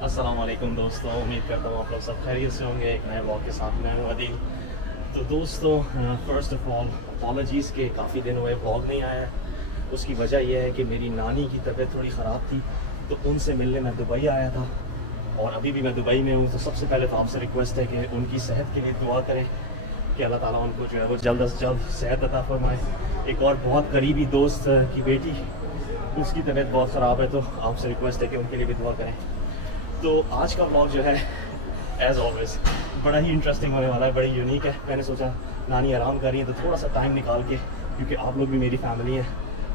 अस्सलामुअलैकुम दोस्तों, उम्मीद करता हूँ आप लोग सब खैरियत से होंगे। एक नए ब्लॉग के साथ मैं हूँ अदील। तो दोस्तों, फ़र्स्ट ऑफ़ ऑल अपॉलॉजीज़ के काफ़ी दिन हुए ब्लॉग नहीं आया। उसकी वजह यह है कि मेरी नानी की तबीयत थोड़ी ख़राब थी, तो उनसे मिलने मैं दुबई आया था और अभी भी मैं दुबई में हूँ। तो सबसे पहले तो आपसे रिक्वेस्ट है कि उनकी सेहत के लिए दुआ करें कि अल्लाह ताला उनको जो है वो जल्द से जल्द सेहत अता फरमाए। एक और बहुत करीबी दोस्त की बेटी, उसकी तबीयत बहुत ख़राब है, तो आपसे रिक्वेस्ट है कि उनके लिए भी दुआ करें। तो आज का ब्लॉग जो है एज़ ऑलवेज़ बड़ा ही इंटरेस्टिंग होने वाला है, बड़ी यूनिक है। मैंने सोचा नानी आराम कर रही है तो थोड़ा सा टाइम निकाल के, क्योंकि आप लोग भी मेरी फैमिली हैं,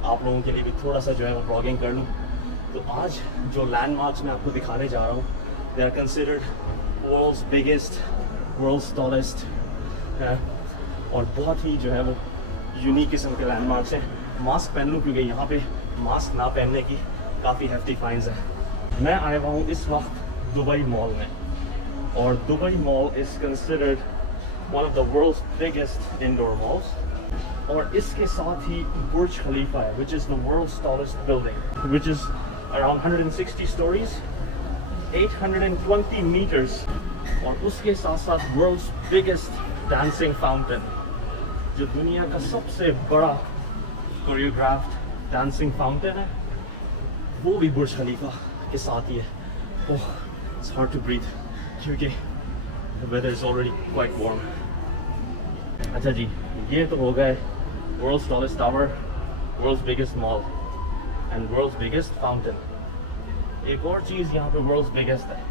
आप लोगों के लिए भी थोड़ा सा जो है वो ब्लॉगिंग कर लूँ। तो आज जो लैंडमार्क्स मैं आपको दिखाने जा रहा हूँ, they are considered world's biggest, world's tallest, और बहुत ही जो है वो यूनिक किस्म के लैंडमार्क्स हैं। मास्क पहन लूँ क्योंकि यहाँ पे मास्क ना पहनने की काफ़ी हेफ्टी फाइन्स हैं। मैं आया हुआ हूँ इस वक्त दुबई मॉल में, और Dubai mall is considered one of the world's biggest indoor malls, और इसके साथ ही बुर्ज खलीफा है, which is the world's tallest building, which is around 160 stories, 820 metres, और उसके साथ साथ वर्ल्ड्स बिगेस्ट डांसिंग फाउंटेन, जो दुनिया का सबसे बड़ा कोरियोग्राफ्ड डांसिंग फाउंटेन है, वो भी बुर्ज खलीफा के साथ ही है। Oh, it's hard to breathe क्योंकि weather is already quite warm. अच्छा जी, ये तो हो गए world's tallest tower, world's biggest mall and world's biggest fountain. एक और चीज़ यहाँ पे वर्ल्ड्स बिगेस्ट है,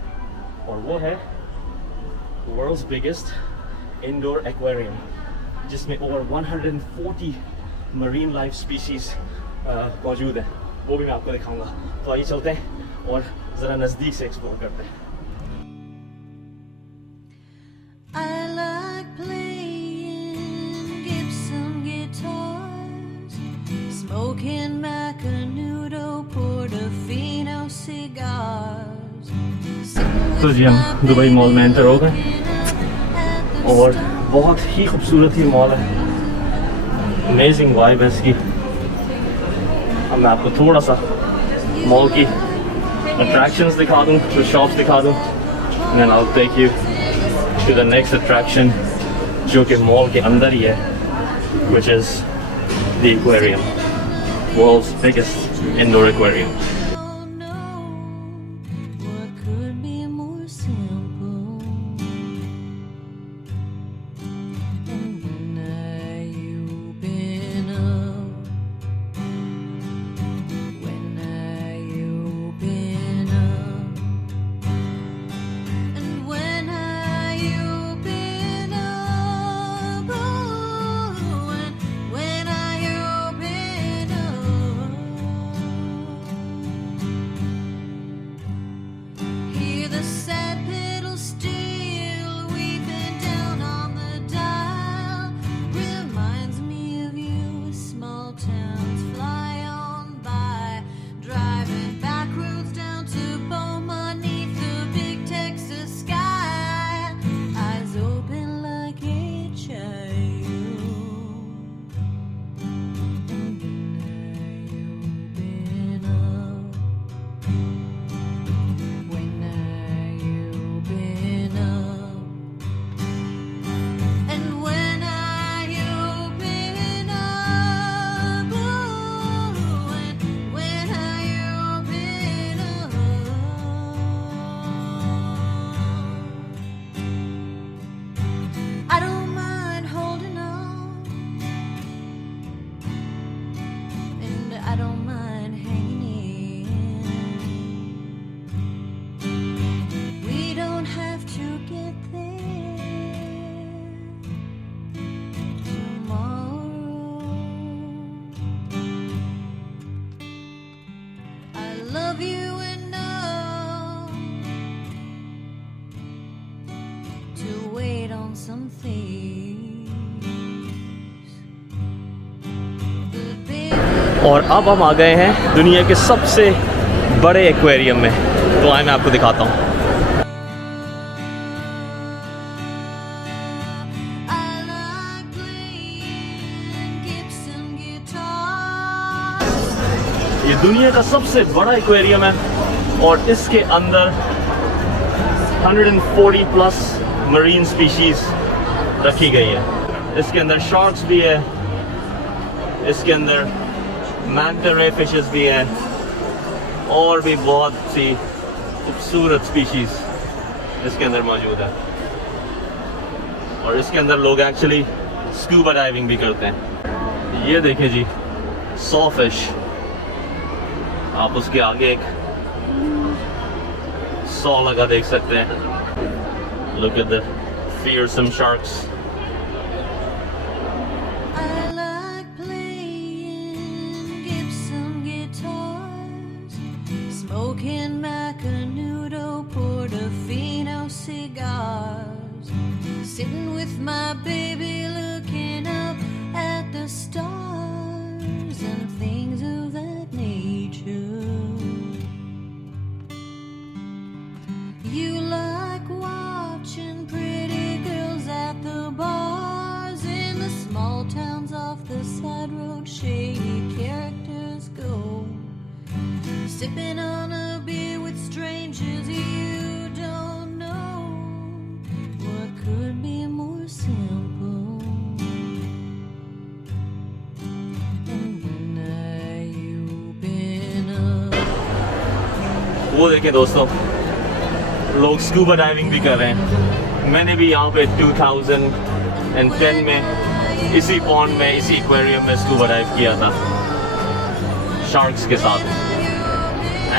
और वो है वर्ल्ड्स बिगेस्ट इंडोर एक्वेरियम, जिसमें ओवर 140 मरीन लाइफ स्पीशीज़ मौजूद है। वो भी मैं आपको दिखाऊंगा। तो आइए चलते हैं और ज़रा नज़दीक से एक्सप्लोर करते हैं। तो जी, हम दुबई मॉल में एंटर हो गए, और बहुत ही खूबसूरत ही मॉल है, अमेजिंग वाइब है इसकी। अब मैं आपको थोड़ा सा मॉल की अट्रैक्शंस दिखा दूँ, कुछ शॉप्स दिखा दूँ, and then I'll take you to the next attraction, जो कि मॉल के अंदर ही है, which is the aquarium, world's biggest indoor aquarium. और अब हम आ गए हैं दुनिया के सबसे बड़े एक्वेरियम में। तो आए मैं आपको दिखाता हूँ। ये दुनिया का सबसे बड़ा एक्वेरियम है और इसके अंदर 140 प्लस मरीन स्पीशीज रखी गई है। इसके अंदर शार्क्स भी है, इसके अंदर मैंटा रे फिशेस भी है और भी बहुत सी खूबसूरत स्पीशीज इसके अंदर मौजूद है। और इसके अंदर लोग एक्चुअली स्कूबा डाइविंग भी करते हैं। ये देखें जी, सॉ फिश। आप उसके आगे एक सॉ लगा देख सकते हैं। Look at the fearsome sharks. I like playing Gibson guitars, smoking Macanudo Portofino cigars, sitting with my baby looking up at the stars and things of that nature. You like watching pretty girls at the bars in the small towns off the side road, shady characters go, sipping on a beer with strangers you don't know. What could be more simple? And when you been up? वो देखें दोस्तों, लोग scuba diving भी कर रहे हैं। मैंने भी यहाँ पे 2010 में इसी पॉन्ड में, इसी एक्वेरियम में स्कूबा डाइव किया था शार्क्स के साथ,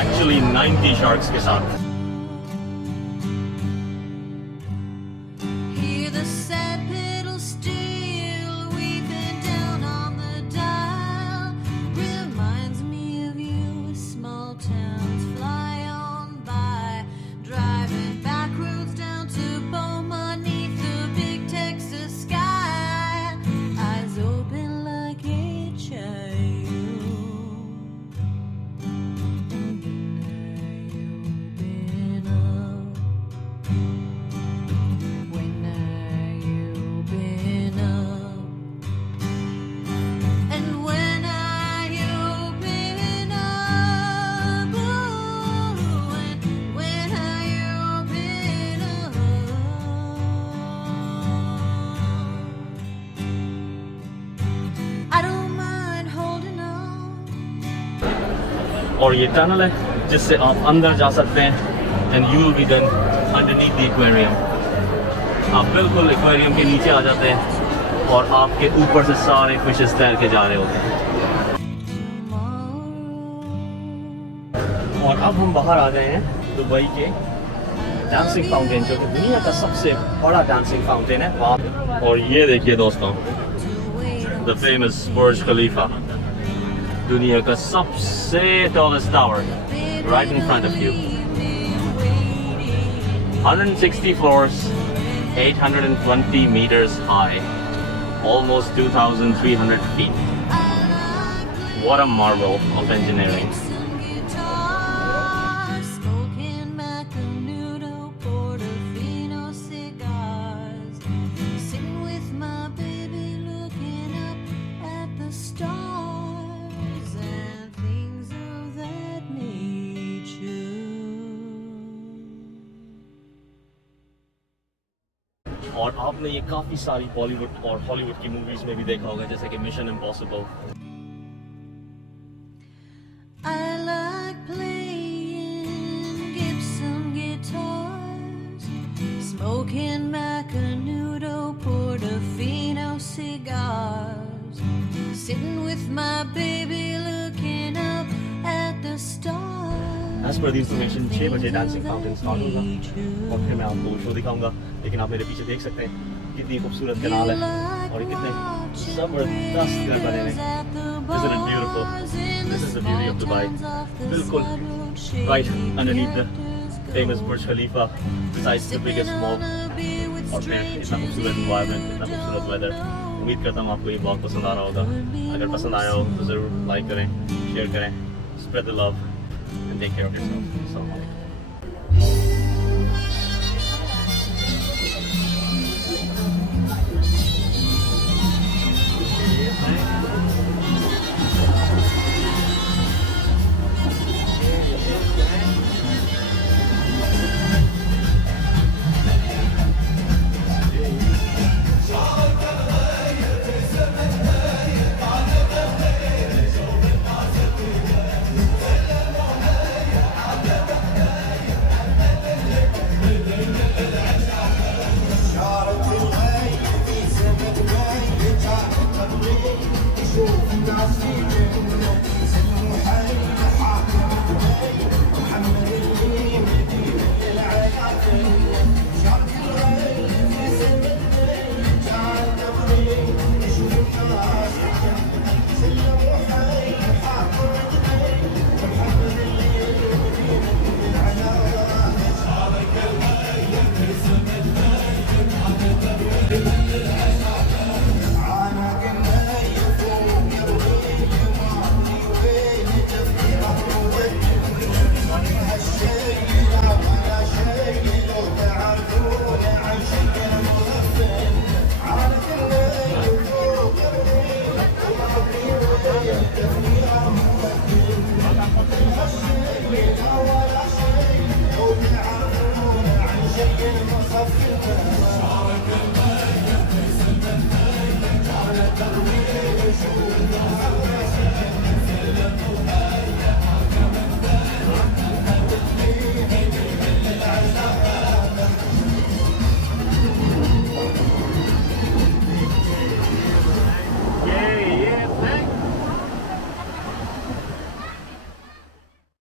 एक्चुअली 90 शार्क्स के साथ। Hear the sad pedal steel weeping down on the dial. Reminds me of you as small towns fly on by, driving back roads down to Beaumont neath the big Texas sky. Eyes open like a child. And when have you been up? And when have you been up? And when have you been up? I don't mind holding on. और ये टनल है जिससे आप अंदर जा सकते हैं and you will be done underneath the aquarium. आप बिल्कुल एक्वेरियम के नीचे आ जाते हैं और आपके ऊपर से सारे फिशेस तैर के जा रहे होते हैं। और अब हम बाहर आ गए हैं दुबई के डांसिंग फाउंटेन, जो कि दुनिया का सबसे बड़ा डांसिंग फाउंटेन है वहाँ। और ये देखिए दोस्तों, द फेमस बुर्ज खलीफा, दुनिया का सबसे tallest tower, right in front of you. 160 floors, 820 meters high, almost 2,300 feet. What a marvel of engineering. Smoking Macanudo Portofino cigars, sitting with my baby looking up at the stars and things of that nature. और आपने ये काफी सारी बॉलीवुड और हॉलीवुड की मूवीज में भी देखा होगा, जैसे कि mission impossible. I like playing Gibson guitars, smoking Macanudo Portofino cigars, sitting with my baby looking up at the stars. As per the information, 6 बजे डांसिंग फाउंटेन स्टार्ट होगा और फिर मैं आपको शो दिखाऊंगा। लेकिन आप मेरे पीछे देख सकते हैं कितनी खूबसूरत कनाल है और कितने जबरदस्त घर बने हैं। Isn't it beautiful? This is the beauty of Dubai. बिल्कुल right underneath the famous Burj Khalifa, besides the biggest mall. और फिर इतना खूबसूरत environment, इतना खूबसूरत weather। उम्मीद करता हूँ आपको ये ब्लॉग पसंद आ रहा होगा। अगर पसंद आया हो तो ज़रूर लाइक करें, शेयर करें, spread the love and take care of yourself. Assalamu alaikum.